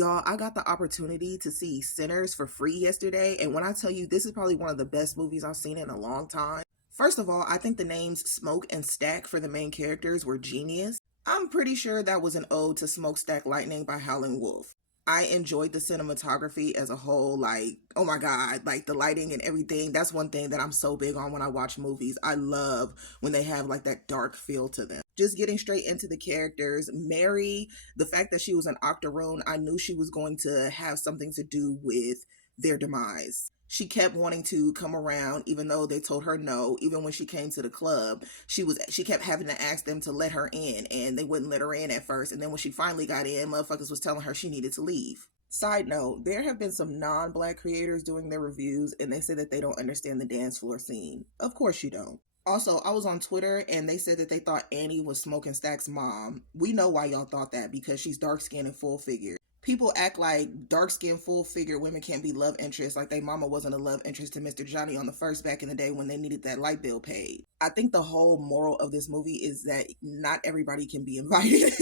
Y'all, I got the opportunity to see Sinners for free yesterday, and when I tell you this is probably one of the best movies I've seen in a long time. First of all, I think the names Smoke and Stack for the main characters were genius. I'm pretty sure that was an ode to Smokestack Lightning by Howlin' Wolf. I enjoyed the cinematography as a whole, like, oh my god, like the lighting and everything. That's one thing that I'm so big on when I watch movies. I love when they have like that dark feel to them. Just getting straight into the characters, Mary, the fact that she was an octoroon, I knew she was going to have something to do with their demise. She kept wanting to come around even though they told her no. Even when she came to the club, she kept having to ask them to let her in, and they wouldn't let her in at first. And then when she finally got in, motherfuckers was telling her she needed to leave. Side note, there have been some non-black creators doing their reviews, and they say that they don't understand the dance floor scene. Of course you don't. Also, I was on Twitter and they said that they thought Annie was Smoking Stack's mom. We know why y'all thought that, because she's dark skinned and full figured. People act like dark skinned, full figured women can't be love interests, like they mama wasn't a love interest to Mr. Johnny on the first back in the day when they needed that light bill paid. I think the whole moral of this movie is that not everybody can be invited.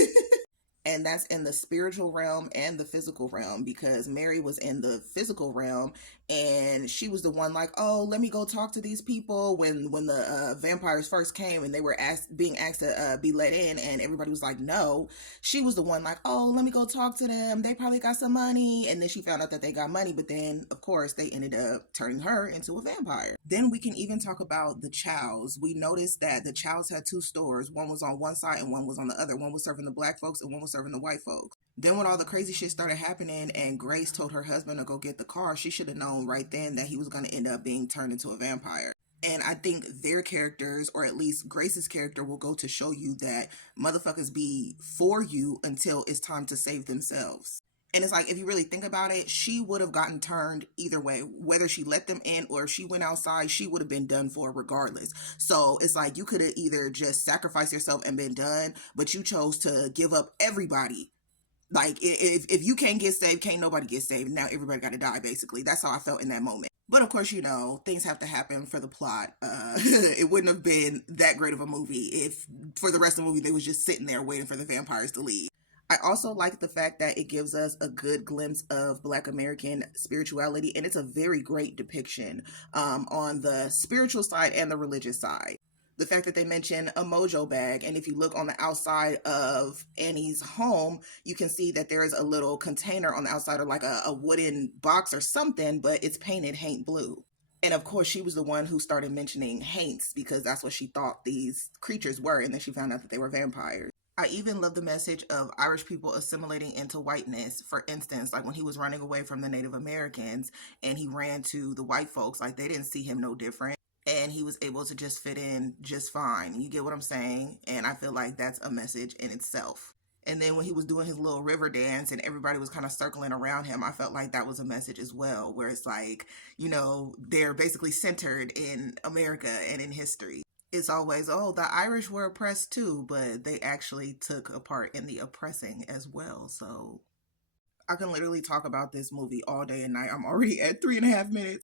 And that's in the spiritual realm and the physical realm, because Mary was in the physical realm and she was the one like, oh, let me go talk to these people when the vampires first came and they were being asked to be let in, and everybody was like no. She was the one like, oh, let me go talk to them, they probably got some money. And then she found out that they got money, but then of course they ended up turning her into a vampire. Then we can even talk about the Chows. We noticed that the Chows had two stores. One was on one side and one was on the other. One was serving the black folks and one was serving the white folks. Then when all the crazy shit started happening and Grace told her husband to go get the car, she should have known right then that he was going to end up being turned into a vampire. And I think their characters, or at least Grace's character, will go to show you that motherfuckers be for you until it's time to save themselves. And it's like, if you really think about it, she would have gotten turned either way. Whether she let them in or if she went outside, she would have been done for regardless. So it's like you could have either just sacrificed yourself and been done, but you chose to give up everybody. Like, if you can't get saved, can't nobody get saved. Now everybody got to die, basically. That's how I felt in that moment. But of course, you know, things have to happen for the plot. It wouldn't have been that great of a movie if for the rest of the movie they was just sitting there waiting for the vampires to leave. I also like the fact that it gives us a good glimpse of Black American spirituality, and it's a very great depiction on the spiritual side and the religious side. The fact that they mention a mojo bag, and if you look on the outside of Annie's home, you can see that there is a little container on the outside, or like a wooden box or something, but it's painted Haint blue. And of course, she was the one who started mentioning Haints because that's what she thought these creatures were, and then she found out that they were vampires. I even love the message of Irish people assimilating into whiteness. For instance, like when he was running away from the Native Americans and he ran to the white folks, like they didn't see him no different. And he was able to just fit in just fine. You get what I'm saying? And I feel like that's a message in itself. And then when he was doing his little river dance and everybody was kind of circling around him, I felt like that was a message as well, where it's like, you know, they're basically centered in America and in history. It's always, oh, the Irish were oppressed too, but they actually took a part in the oppressing as well. So I can literally talk about this movie all day and night. I'm already at 3.5 minutes.